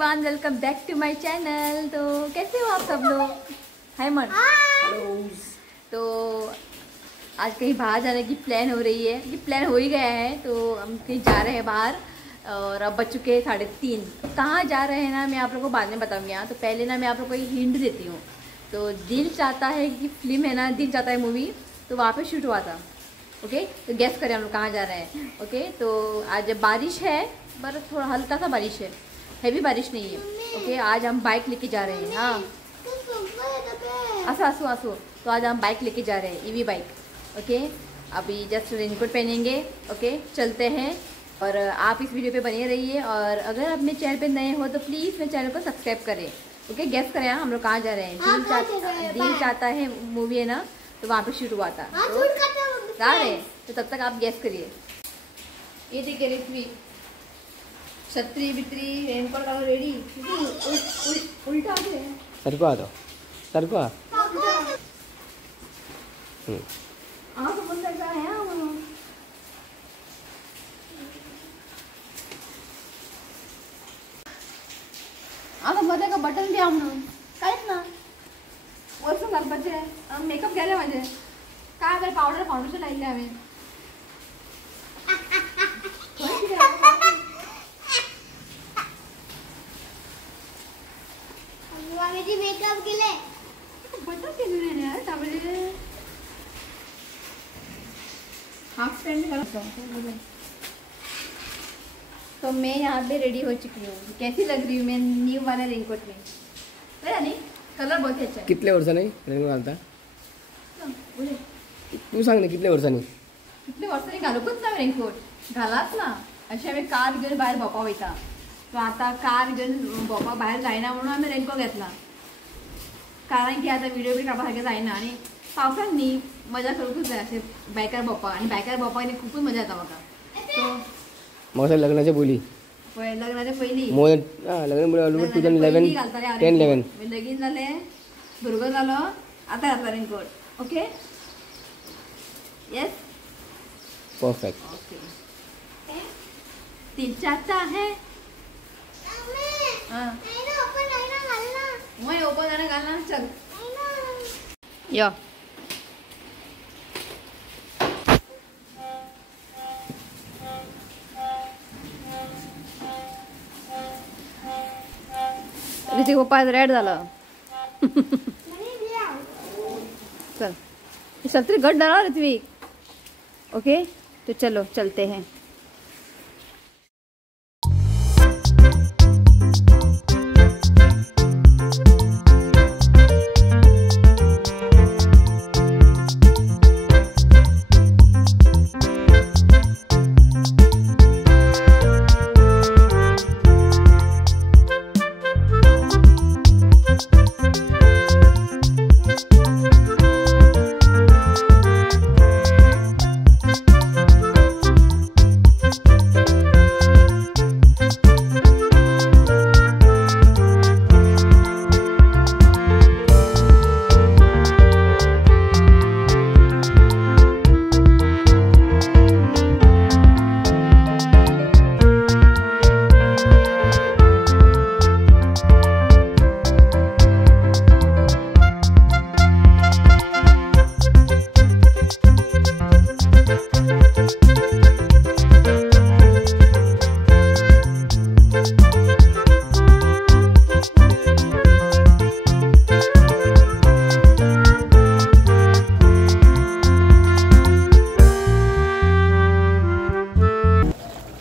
Everyone, welcome back to my channel. तो कैसे हो आप सब लोग? हाय मन। तो आज कहीं बाहर जाने की प्लान हो रही है, ये प्लान हो ही गया है। तो हम कहीं जा रहे हैं बाहर और अब बज चुके हैं 3:30। तो कहाँ जा रहे हैं ना, मैं आप लोगों को बाद में बताऊँगी। तो पहले ना मैं आप लोगों को एक हिंट देती हूँ। तो दिल चाहता है कि फिल्म है ना, दिल चाहता है मूवी, तो वहाँ पे शूट हुआ था। ओके, तो गैस करें हम लोग कहाँ जा रहे हैं। ओके, तो आज बारिश है, पर थोड़ा हल्का सा बारिश है, हैवी बारिश नहीं है। ओके, आज हम बाइक लेके जा रहे हैं। हाँ, आसो आसो आसो। तो आज हम बाइक लेके जा रहे हैं, ईवी बाइक। ओके, अभी जस्ट रेनकोट पहनेंगे। ओके, चलते हैं। और आप इस वीडियो पे बने रहिए। और अगर आप मेरे चैनल पे नए हो तो प्लीज़ मेरे चैनल को सब्सक्राइब करें। ओके, गैस करें हम लोग कहाँ जा रहे हैं। दिल चाहता है मूवी है ना, तो वहाँ पे शूट हुआ था। तो जा रहे हैं, तो तब तक आप गैस करिए। ये देखिए ऋत्वी, छतरी बित्री रेनकोट का रेडी। उल्टा है सर को आ दो, सर को आ। समुद्र का है आता मध्ये का बटन द्या म्हणून काहीच ना वरसून घालपाचे मेकअप केले माझे काय बरं पावडर फाउंडेशन लावले आम्ही आम्ही मेकअप केले बटन केले नाही यार त्यामुळे हाफ स्टैंड कर। तो मैं यहाँ पे रेडी हो चुकी हूँ। कैसी लग रही हूँ मैं न्यू वाले रेनकोट में? नहीं, कलर बहुत अच्छा है। कितने वर्षांनी रेनकोट घालता? तू सांग ना कितल्या वर्षांनी? कितले वर्षांनी घालूकच ना रेनकोट, घालाच ना। अशी आम्ही कार घेऊन बाहेर भोपा वयता। तो आता कार घेऊन भोपा बाहेर जायना म्हणून आम्ही रेनकोट घेतला, कारण की आता व्हिडिओ बी काढायला जायना आणि पावसांनी मजा करूकच जाय असे बायकर भोपा। आणि बायकर भोपाने खूपच मजा येता म्हाका। तो मग लग्नाच्या बोली लग्नाच्या पहिली लग्न 2011 10-11 लगीन झाले, भुरगो झालो, आता घातला raincoat. Okay, yes, perfect. Okay, दिल चाहता है मैं ओपन जाने घालना। चल या ऋतिक पप्पा रेड झालं। चल छतरी गट डाला ऋत्विक। ओके, तो चलो चलते हैं।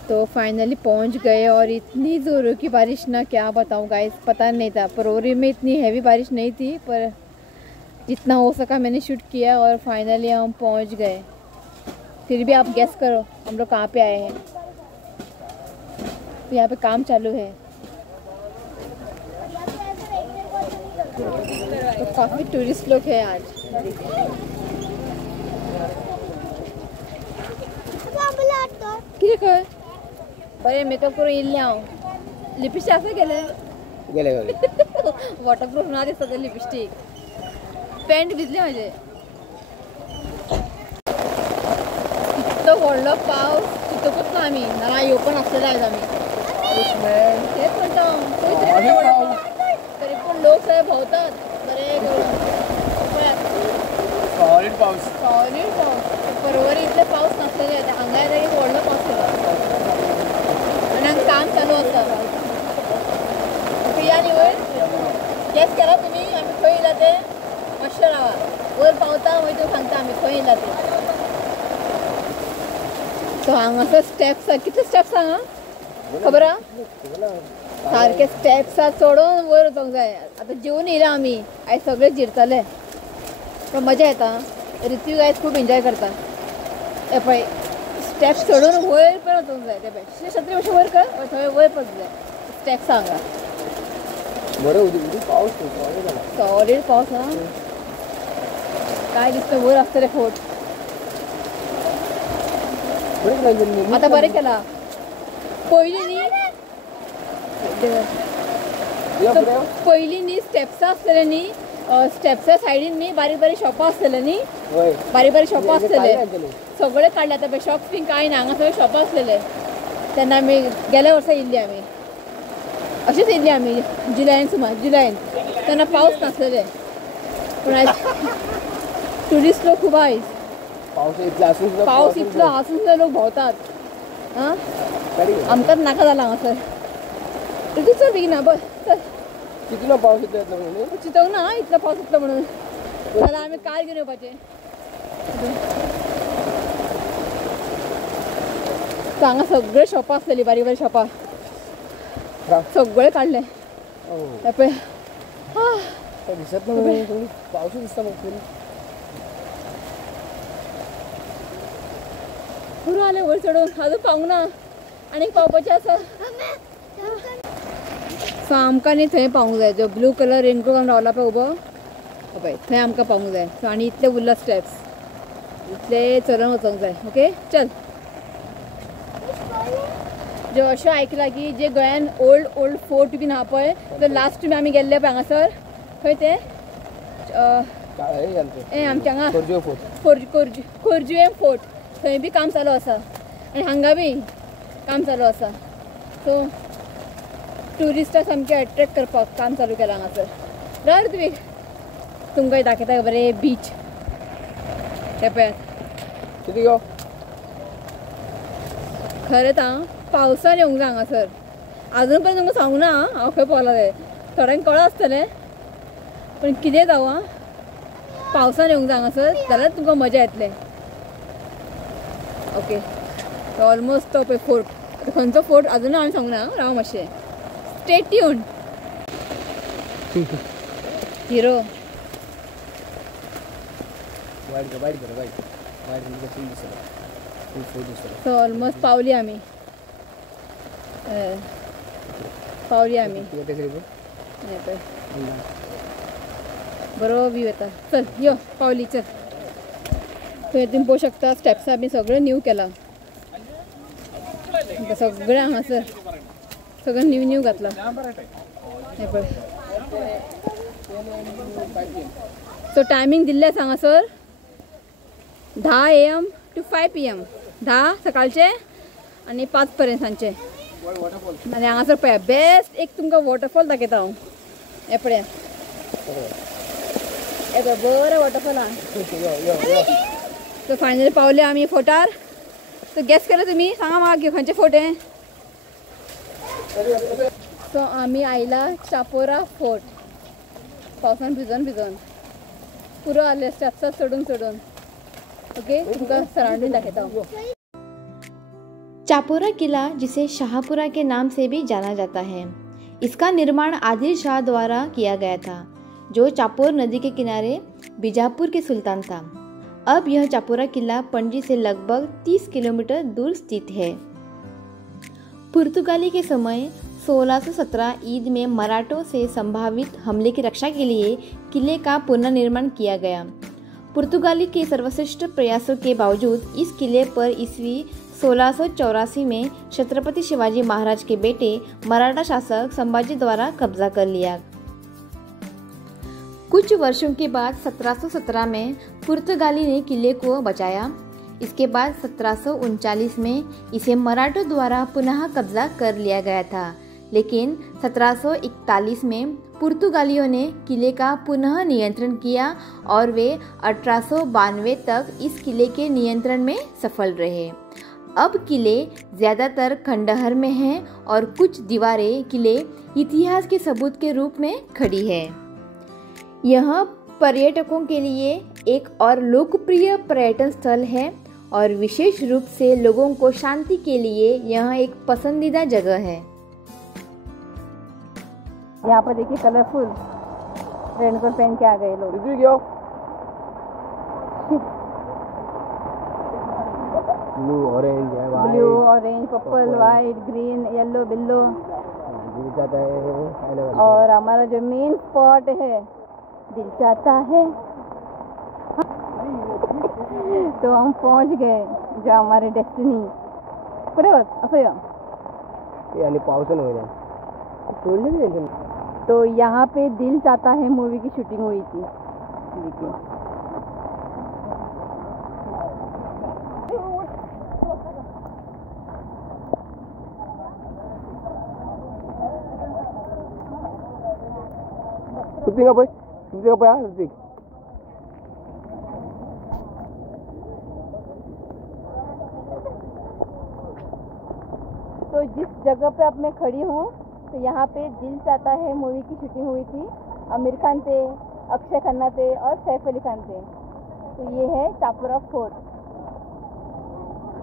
तो फाइनली पहुंच गए और इतनी ज़ोरों की बारिश ना, क्या बताऊं गाइस, पता नहीं था। परोरी में इतनी हैवी बारिश नहीं थी, पर जितना हो सका मैंने शूट किया और फाइनली हम पहुंच गए। फिर भी आप गेस करो हम लोग कहाँ पे आए हैं। तो यहाँ पे काम चालू है, तो काफ़ी टूरिस्ट लोग हैं आज। किती काय बरे मेकअप करून येईल लिपस्टिक असं गेले वॉटरप्रूफ ना दिसत लिपस्टिक। पॅन्ट भिजले माझे। इतकं व्हडलं पाऊस तिथं कुठं आम्ही ना येऊ पण असलेला आहेत आम्ही। पाऊस मॅन. तेच म्हणतो तो इथे आणि एवढा पाऊस. पाऊस. तरी पण लोक सगळे भोवतात बरे सॉलिड पाऊस. सॉलिड पाऊस परवरी इतले पाऊस नासलेले ते हांगा येता एक व्हडलो पाऊस केलो आनी हांगा काम चालू आसा प्रिया न्ही वयर गॅस केला तुमी आमी खंय येयला ते मातशें रावा वयर पावता मागीर तुका सांगता आमी खंय येयला ते सो हांगासर स्टेप्स कितले स्टेप्स हांगा खबर आहा सारके स्टेप्स चडून वयर वचोंक जाय आतां जेवून येयला आमी आयज सगळे जिरतले पण मजा येता ऋत्विक आयज खूब एन्जॉय करता हे पळय स्टेप्स चडून वयर पण वचोंक जाय ते पळय छत्री मातशें वयर कर थंय वयर वचूंक जाय स्टेप्स हांगा बरं उदी पाऊस सॉलिड झाला. सॉलिड पावस हा काय दिसतं वयर आसतले फोट बरें केलं. आता बरें केला पयलीं न्ही या पुढे यो. पयलीं न्ही स्टेप्स आसतले न्ही स्टेप्सा सायडीन न्ही बारीक बारीक शॉपां आसतले न्ही होय. बारीक बारीक शॉपां हे आसतले काढले आमचे. सगळे काडले आतां पळय शॉप्स बी कांय ना हांगा सगळे शॉपां आसलेले तेन्ना आमी गेल्या वर्सा येयल्ली आमी अशीच येयल्ली आमी जुलयान सुमार जुलयान तेन्ना पावस नासलेले पूण आयज ट्युरिस्ट लोक खूब आयज पाऊस इतलो आसून सुद्धा पावस इतलो आसून सुद्दां लोक भोंवतात आं गाडी घे. आमकांच नाका जाला हांगासर तूं चल बेगिना बस चल कितलो पाऊस इतलो येतलो म्हणून चिंतूंक ना इतलो पावस येतलो म्हणून जाल्यार आमी कार घेवन येवपाचें सो हांगा सगळे शॉपां आसलेलीं बारीक बारीक शॉपां राव. सगळे काडले ओ, हे पळय काय दिसत ना म्हणून पाऊस दिसता मग पुरो आले वयर चडून आजून पावूंक ना आनीक पावपाचें आसा सो आमकां न्ही थंय पावूंक जाय जो ब्लू कलर रेनकोट घालून रावला पळय उबो पळय थंय आमकां पावूंक जाय सो आनी इतले उरला स्टेप्स इतले चलून वचोंक जाय ओके चल जो अशें आयकलां की जे गोंयान ओल्ड फोर्ट बीन आहा पळय तो लास्ट टायम आमी गेल्ले पळय हांगासर खंय ते ए आमच्या हांगा खोर्जो फोर्ट. खोर्जुवेम फोर्ट थंय बी काम चालू आसा आनी हांगा बी काम चालू आसा सो ट्युरिस्टां सामके अट्रॅक्ट करपाक काम चालू केलां हांगासर राव तुमी तुमकां दाखयता बरें बीच हे पळयात किती गो खरेंच हांव पावसान येवंक जाय हांगासर आजून पर्यंत तुमकां सांगूंक ना हांव खंय पावलां तें थोड्यांक कळ्ळां आसतलें पण कितें जावं आं पावसान येवंक जाय हांगासर जाल्यार तुमकां मजा येतलें ओके ऑलमोस्ट तो पळय फोर्ट खंयचो फोर्ट आजून हांवें सांगूंक ना राव मातशें स्टे ट्यून्ड हिरो वायट म्हणजे फुल दिसला फुल फोट दिसला. सो ऑलमोस्ट पावली आमी किती तरी हे पळय बरो व्यू येता चल यो पावली चल थंय तुमी पळोवंक शकता स्टेप्सां बी सगळें न्यू केलां सगळें हांगासर सगळें न्यू घातलां हे पळय सो टायमींग दिल्लें हांगासर 10 AM to 5 PM 10 सकाळचे आनी 5 पर्यंत सांजचे आनी हांगासर पळया बेस्ट एक तुमकां वॉटरफॉल दाखयता हांव हे पळया हे पळय बरें वॉटरफॉल आहा सो फायनली पावले आमी फोटार सो गॅस केलो तुमी सांगा म्हाका खंयचे फोट हे सो आमी आयला चापोरा फोर्ट पावसान भिजोन पुरो आसले स्टेप्सां चडून ओके तुमकां सराउंडिंग दाखयता हांव चापोरा किला जिसे शाहपुरा के नाम से भी जाना जाता है इसका निर्माण आदिल शाह द्वारा किया गया था जो चापोर नदी के किनारे बीजापुर के सुल्तान था। अब यह चापोरा किला पणजी से लगभग 30 किलोमीटर दूर स्थित है। पुर्तगाली के समय 1617 ईद में मराठों से संभावित हमले की रक्षा के लिए किले का पुनर्निर्माण किया गया। पुर्तगाली के सर्वश्रेष्ठ प्रयासों के बावजूद इस किले पर ईस्वी 1684 में छत्रपति शिवाजी महाराज के बेटे मराठा शासक संभाजी द्वारा कब्जा कर लिया। कुछ वर्षों के बाद 1717 में पुर्तगाली ने किले को बचाया। इसके बाद 1739 में इसे मराठों द्वारा पुनः कब्जा कर लिया गया था, लेकिन 1741 में पुर्तगालियों ने किले का पुनः नियंत्रण किया और वे 1892 तक इस किले के नियंत्रण में सफल रहे। अब किले ज़्यादातर खंडहर में हैं और कुछ दीवारें किले इतिहास के सबूत के रूप में खड़ी है। यह पर्यटकों के लिए एक और लोकप्रिय पर्यटन स्थल है और विशेष रूप से लोगों को शांति के लिए यह एक पसंदीदा जगह है। यहाँ पर देखिए कलरफुल रेनकोट पहन के आ गए लोग। ब्लू ऑरेंज है, blue orange purple white green yellow बिल्लो। और हमारा जो मेन स्पॉट है दिल चाहता है तो हम पहुंच गए जो हमारे डेस्टिनी पुढे असं आणि पावसानं होईल सोडली की टेंशन। तो यहाँ पे दिल चाहता है मूवी की शूटिंग हुई थी। देखिए Tinggal apa ya? Tinggal. तो जिस जगह पे अब मैं खड़ी हूँ तो यहाँ पे दिल चाहता है मूवी की शूटिंग हुई थी। आमिर खान थे, अक्षय खन्ना थे और सैफ अली खान थे। तो ये है चापुरा फोर्ट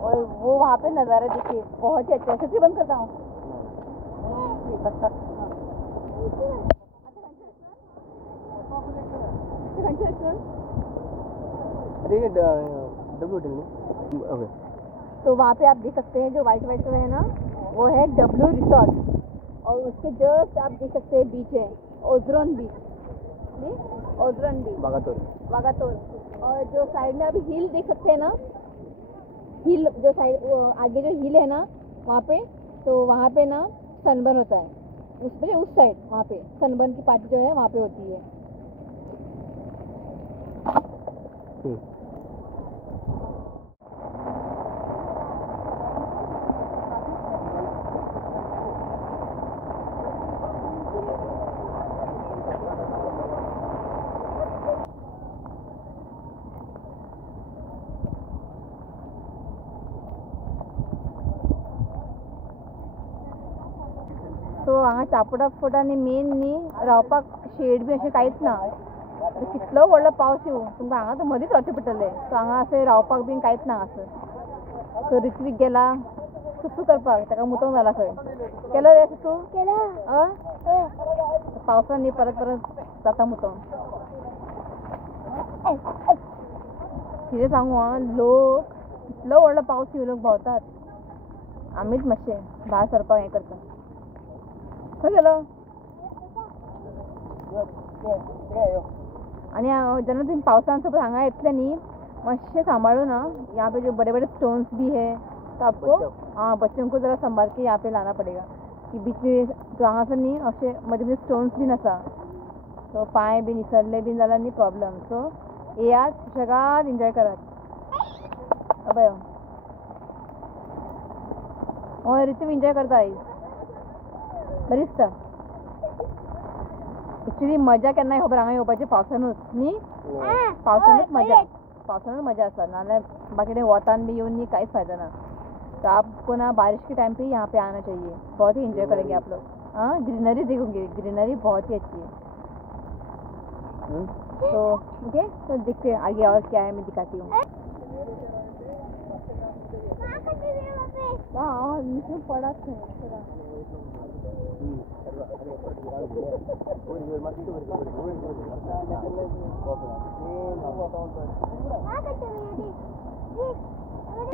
और वो वहाँ पे नज़ारा देखिए बहुत ही अच्छा है। सबसे बंद करता हूँ। ओके। तो वहाँ पे आप देख सकते हैं जो वाइट वाइट है ना वो है डब्ल्यू रिसोर्ट और उसके जस्ट आप देख सकते हैं बीच है ओजरोन बीच, ओजरोन बीच वागातोर। और जो साइड में अभी हिल देख सकते हैं ना, हिल जो साइड आगे जो हिल है ना वहाँ पे, तो वहाँ पे ना सनबर्न होता है। उस साइड वहाँ पे सनबर्न की पार्टी जो है वहाँ पे होती है। तो हांगा चापोडा फोर्ट आनी मेन न्ही रावपाक शेड बी अशें कांयच ना। कितलो व्हडलो पावस येवं तुमकां हांगा तर मदींच रावचें पडटलें। सो हांगा अशें रावपाक बीन कांयच ना हांगासर। सो ऋत्वीक गेला सुसू करपाक, ताका मुतोंक जाला खंय। केलो रे सुसू? पावसान न्ही परत जाता मुतोंक। कितें सांगू हां, लोक कितलो व्हडलो पावस येवं लोक भोंवतात, आमीच मातशें भायर सरपाक हें करता। खंय गेलो? आणि जेन्ना तुम्ही पावसान सपोज हांगा येतले न्ही मातशें सांबाळून ना, यहाँ पे जो बड़े बड़े स्टोन्स भी है तो आपको हाँ बच्चों को ज़रा संभाल के यहाँ पे लाना पड़ेगा कि बीच में जो हांगासर न्ही अशें मदीं मदीं स्टोन्स बीन आसा, सो पांय बीन इसरले बीन जाल्यार न्ही प्रॉब्लम। सो येयात सुशेगाद एन्जॉय करात। अबय हय ऋतू एन्जॉय करता आयज बरी दिसता। एक्चुअली मजा केन्नाय खबर हांगा येवपाची पावसानूच न्ही, पावसानूच मजा आसा, नाल्यार बाकी वतान भी येवन न्ही कांयच फायदा ना। तो आपको ना बारिश के टाइम पे यहाँ पे आना चाहिए, बहुत ही एंजॉय करेंगे आप लोग। हाँ ग्रीनरी देखोगे, ग्रीनरी बहुत ही अच्छी है। तो ओके, तो देखते हैं आगे और क्या है, मैं दिखाती हूँ। हाँ नीचे पड़ा था थोड़ा।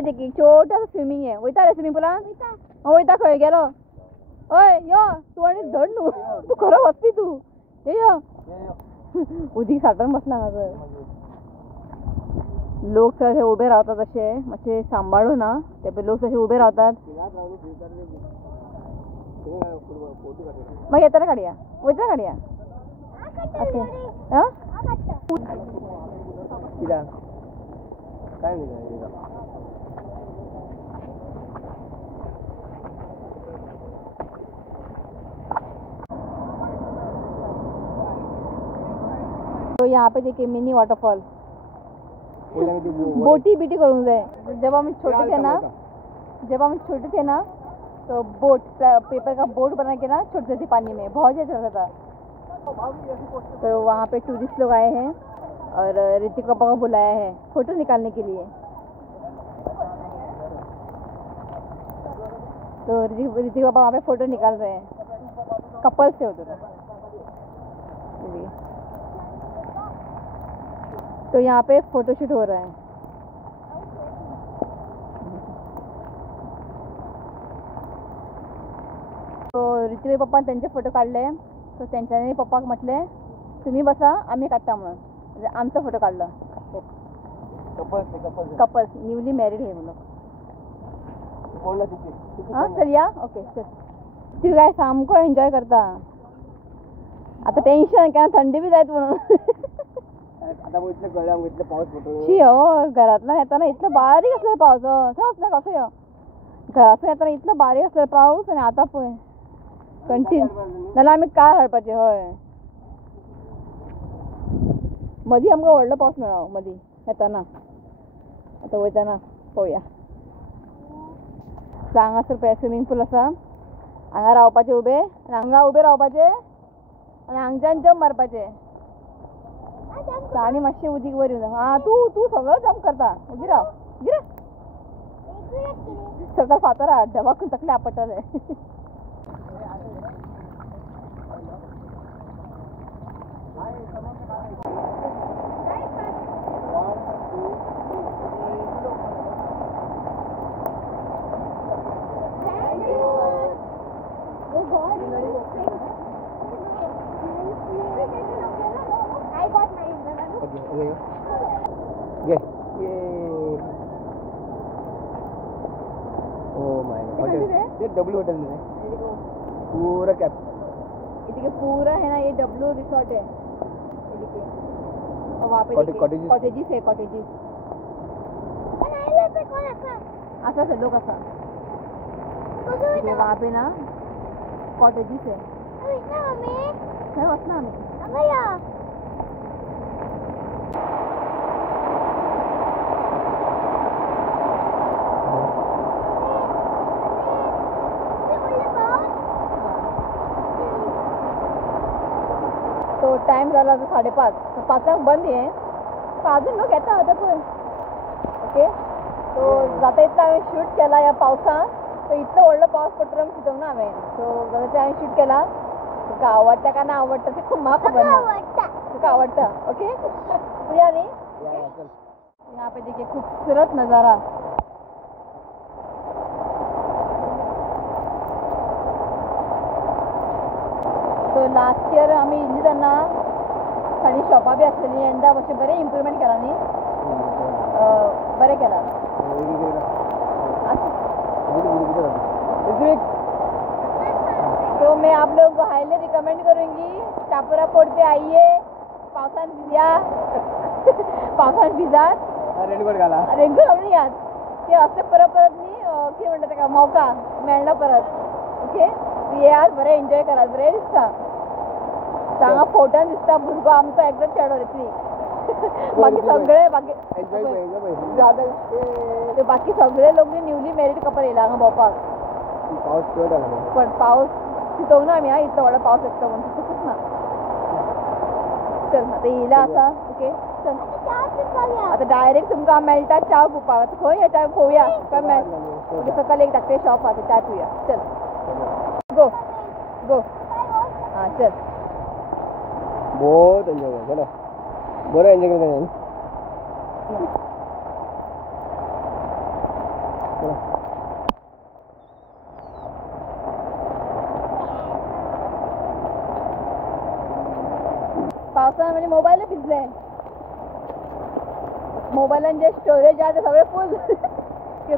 देखिए छोटा सा स्विमिंग है, वयता रे स्विमिंग पुलान? वयता खंय गेलो? ओय यो तू आनी धड न्हू, तू खरो वचपी तू। यो उदीक साठोवन बसला हांगासर। लोक थंय उबे रावतात अशे मातशे सांबाळून ना, ते लोक तशे उबे रावतात। मागीर येताना काडया, वयता काडया। काय नाही करायचं. तो यहाँ पे देखिए मिनी वाटरफॉल, बोला मी ते बोटी बीटी करून जाए. जब हम छोटे थे ना तो बोट पेपर का बोट बना के ना छोड़ते थे पानी में, बहुत अच्छा लगता था. तो वहाँ पे टूरिस्ट लोग आए हैं और ऋतिक पापा को बुलाया है फोटो निकालने के लिए. तो ऋतिक पापा वहाँ पे फोटो निकाल रहे हैं, कपल्स थे उधर. तो यहाँ पे फोटोशूट हो रहा है. तो ऋतिक पप्पा त्यांचे फोटो काढले. तो त्यांच्याने पप्पा म्हटले तुम्ही बसा आम्ही काढता म्हणून, म्हणजे आमचा फोटो काढला. कपल्स न्यूली मॅरिड है म्हणून. हाँ चल या ओके चल. तू काय शाम को एन्जॉय करता. आता टेन्शन काय थंडी बी जायत म्हणून. आता मग इथलं गळ्या इथलं पाऊस पडतो. शी हो घरातला येताना इथलं बारीक असलं पाऊस. समज ना कसं घरातून येताना इथलं बारीक असलं पाऊस आणि आता पण कंटिन्यू नाल्यार आमी कार हाडपाचे. हय मदीं आमकां व्हडलो पावस मेळ्ळो मदीं येताना. आतां वयताना पळोवया. हांगासर पळय स्विमींग पूल आसा. हांगा रावपाचें उबे आनी हांगा उबे रावपाचें आनी हांगच्यान जंप मारपाचें. आनी मातशें उदीक वयर येवना. आं तूं सगळो जंप करता. उगी राव उगी राव. सगळं फातर हाड देवाकून तकले आपटले. डब्ल्यू होटल में पूरा कैप. देखिए पूरा है ना ये डब्ल्यू रिसोर्ट है. ये देखिए और वहाँ पे कॉटेजेस है. कॉटेजेस असा है लोग असा. वहाँ पे ना कॉटेजेस है. काय वचना आम्ही. तो टाइम झाला आता 5:30. 5 बंद आहे. अजून लोक येता होता पण ओके. तो जाता इतला हांवें शूट केला या पावसान. तो इतलो व्हडलो पावस पडटा आमी चिंतूंक ना हांवें. सो जाता हांवें शूट केला. तुका आवडटा काय ना आवडटा ते म्हाका खबर ना. तुका आवडटा ओके. प्रिया न्ही. यहाँ पे देखिए खूबसूरत नज़ारा. तो लास्ट इयर आमी इल्ली तेन्ना थंडी शॉपां बी आसलेलीं. एंडा मातशें बरें इम्प्रूवमेंट केला न्ही. बरें केला. तो मैं आप लोगों को हाईली रिकमेंड करूँगी टापुरा पोर्ट पे आइए. पावसान भिजया. पावसान भिजात. रेनकोट घाला. रेनकोट घालून यात. की असले परत न्ही कितें म्हणटा तेका मौका मेळना परत. ओके येयात बरें एन्जॉय करात. बरें दिसता. हांगा फोटोन दिसता भुरगो आमचो एकदम चेडो ऋत्विक. बाकी सगळे बाकी सगळे लोक न्यूली मॅरीड कपल येयला हांगा भोंवपाक. पण पावस चिंतूंक ना आमी. इतलो व्हडलो पावस येता म्हणून चिंतूंकच ना. चल आतां येयला आसा ओके. चल आतां डायरेक्ट तुमकां मेळटा च्या पिवपाक. खंय या च्या पळोवया मेळ. सकयल एक धाकटें शॉप आसा च्या पिवया. चल गो गो. हां चल. बहुत एंजॉय कर. चलो बरं एंजॉय करता. पावसान म्हणजे मोबायल भिजले. मोबायलान जे स्टोरेज आहा ते सगळे फूल.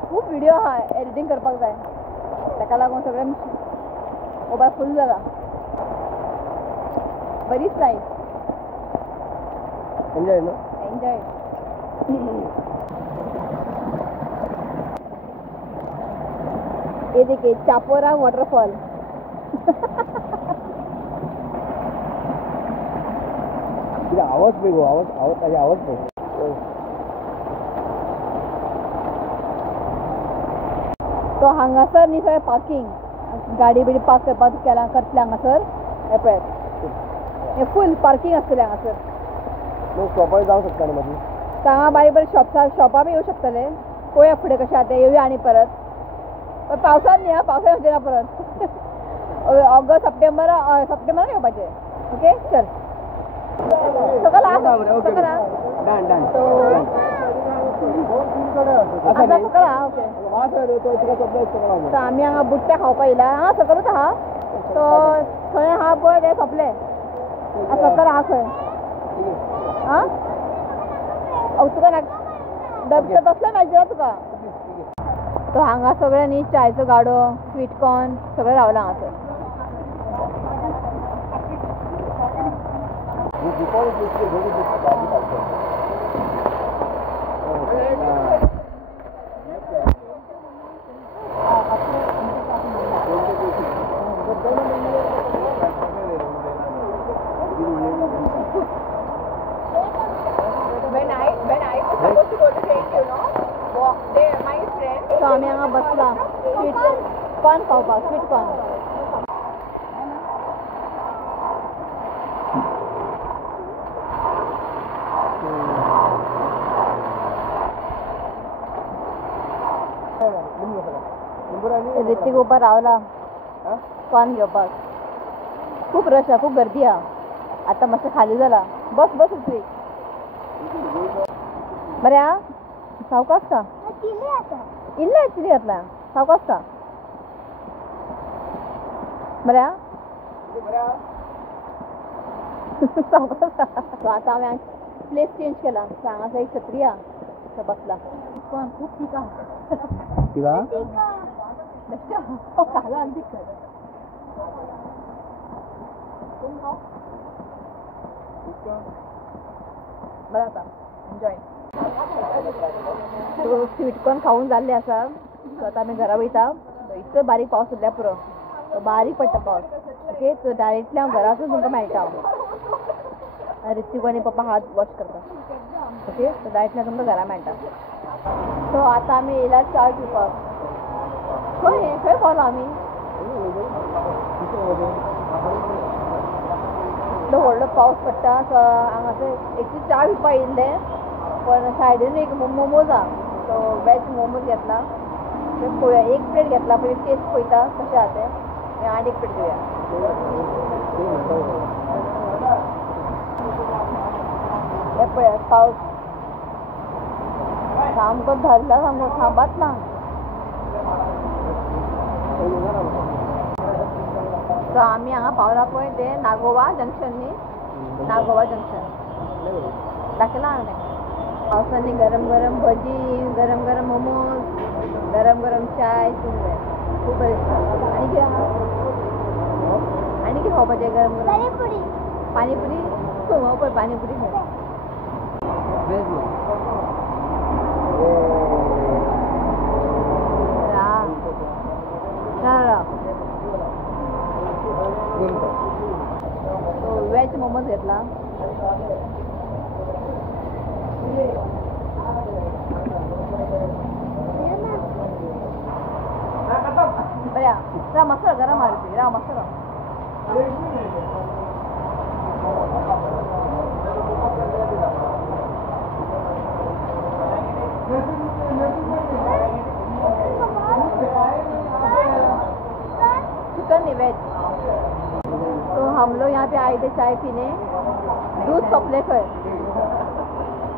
खूब व्हिडिओ आहा एडिटींग करपाक जाय. ताका लागून सगळे मोबायल फूल जाला. बरीच लायफ. Enjoy no enjoy. ये देखिए चापोरा वाटरफॉल। आवाज बघ, आवाज बघ। तो हांगासर न्ही सगळें पार्किंग, गाडी बिडी पार्क करपाक करतले हांगासर। हे पळय हे फुल पार्किंग आसतलें हांगासर। लोक शॉपार जाऊ शकता न्ही मागीर? हांगा बारीक बारीक शॉपां बी येवं शकतले। पळोवया फुडें कशें आसा तें, येवया आनी परत। पण पावसान न्ही, पावसान वचना परत। ऑगस्ट सप्टेंबर येवपाचें। ओके चल सकल आ, सकल आ। डन डन आतां सकल आ, ओके। तो आमी हांगा बुट्टे खावपा येयला। हांगा सकलूच आहा, तो थंय आहा पळय तें सोंपलें। सकल आहा खंय आं? तुका तसलें मेळटलें ना तुका। तो हांगा सगळें न्ही चायचो गाडो, स्वीट कॉर्न सगळें रावलां हांगासर। तो आमी हांगा बसला स्वीट कॉर्न खावपाक, स्वीट कॉर्न। ऋतिक उपर रावला कॉर्न घेवपाक। खूब रश आहा, खूब गर्दी आहा। आतां मातशें खाली जाला। बस बस ऋतिक। बरें आहा? सावकाश का? इल्लें चिली घातला, सावकाश का? बरें आहा? सावकाश का? सो आतां हांवें प्लेस चेंज केला। हांगासर एक छत्री आहा, थंय बसला। कॉर्न खूब तीख आहा। किंवा खाला आनी तीख कर। बरें आसा, एन्जॉय। सो स्वीट कॉर्न खाऊन जाल्लें आसा। सो आतां आमी घरा वयता। इतलो बारीक पावस सुद्दां पुरो, बारीक पडटा पावस। ओके, सो डायरेक्टली हांव घरा वचून तुमकां मेळटा। ऋतिक आनी पप्पा हात वॉश करता। ओके, सो डायरेक्टली हांव तुमकां घरा मेळटा। सो आतां आमी येयला च्या पिवपाक। खंय पावला आमी? इतलो व्हडलो पावस पडटा। सो हांगासर एक च्या पिवपाक येयल्ले, पण सायडीन एक मोमोज आहा, तो वेज मोमोज घेतला। पळोवया, एक प्लेट घेतला, पयलीं टेस्ट पळयता कशें आहा तें, आनी एक प्लेट घेवया। हे पळय पावस सामको धरला, सामको थांबात ना। सो आमी हांगा पावला पळय तें नागोवा जंक्शन न्ही, नागोवा जंक्शन दाखयला हांवें। पावसांनी गरम गरम भजी, गरम गरम मोमोज, गरम गरम चाय खूब बरें दिसता। आनी कितें आहा? आनी कितें खावपाचें गरम गरम? पानीपुरी। पानीपुरी पळय, पानीपुरी खंय? वेज मोमोज घेतला। बऱ्या रा मसाला गरम मारते, रा मसाला। चिकन नहीं वेज। तो हम लोग यहाँ पे आए थे चाय पीने, दूध सोंपले खंय।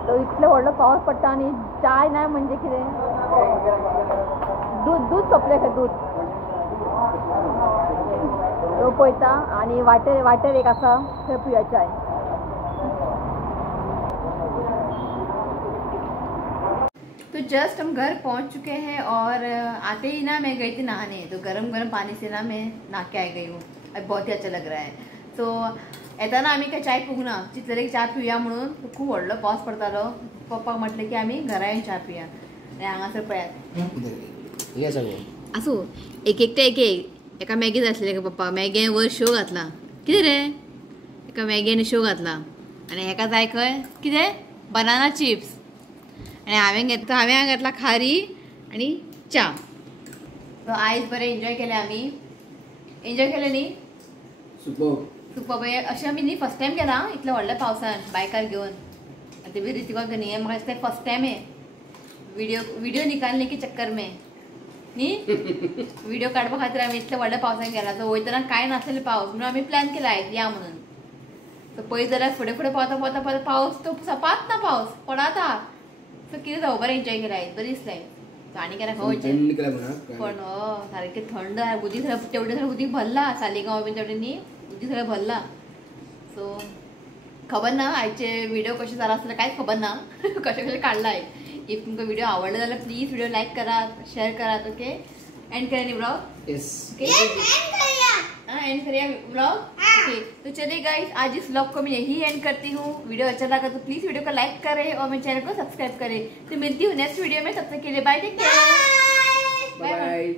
तो इतले व्हडलो पावस पडटा आनी चाय ना म्हणजे कितें? दूध सोंपले खंय, दूध। तो पळयता आनी वाटेर एक आसा, थंय पिवया चाय। तो जस्ट हम घर पहुंच चुके हैं और आते ही ना मैं गई थी नहाने। तो गरम गरम पानी से ना मैं नहा के आ गई हूँ। अब बहुत ही अच्छा लग रहा है। सो येताना आम्ही काय चाय पिवना, चितलेले की चाय पिवया म्हणून। खूप व्हडलो पावस पडतालो। पप्पाक म्हटलें की आम्ही घरा येऊन चाय पिवया। आणि हांगासर पळयात हे सगळें असो एक एका मॅगीत आसलें का पप्पा मॅगीन वर शो घातला कितें रे एका मॅगीन शो घातला आनी हेका जाय खंय कितें बनाना चिप्स आनी हांवें घातला खारी आनी च्या. सो आयज बरें एन्जॉय केलें आमी. एन्जॉय केलें न्ही सुपर. अशें आमी न्ही फर्स्ट टायम केलां इतल्या व्हडल्या पावसान बायकार घेवन. ते भी ऋतिका न्ही हे म्हाका दिसता फर्स्ट टायम है वीडियो निकालने की चक्कर में न्ही व्हिडिओ काडपा खातीर आमी इतल्या व्हडल्या पावसान गेला. सो वयतना कांय नासलेले पावस म्हणून आमी प्लॅन केला आयज या म्हणून. सो पळयत जाल्यार फुडें पावता पावस तो सपात ना पावस पडात आहा. सो कितें जावं बरें एन्जॉय केलें आयज बरें दिसलें. सो आनी केन्ना खंय पण सारकें थंड उदीक सगळें तेवढें सगळें उदीक भरला सालिगांव बीन तेवढें न्ही उदीक सगळें भरला. सो खबर ना आयचे व्हिडिओ कशें जाला आसलें कांयच खबर ना कशें काडला आयज. इफ तुमकां व्हिडिओ आवडलो जाल्यार please video like Karat share Karat. Okay and करें नी ब्लॉग. यस ओके एंड करिए ब्लॉग. ओके तो चलिए गाइस आज इस ब्लॉग को मैं यही एंड करती हूँ. वीडियो अच्छा लगा तो प्लीज वीडियो को लाइक करें और मेरे चैनल को सब्सक्राइब करें. तो मिलती हूँ नेक्स्ट वीडियो में. तब तक के लिए बाय टेक केयर. बाय.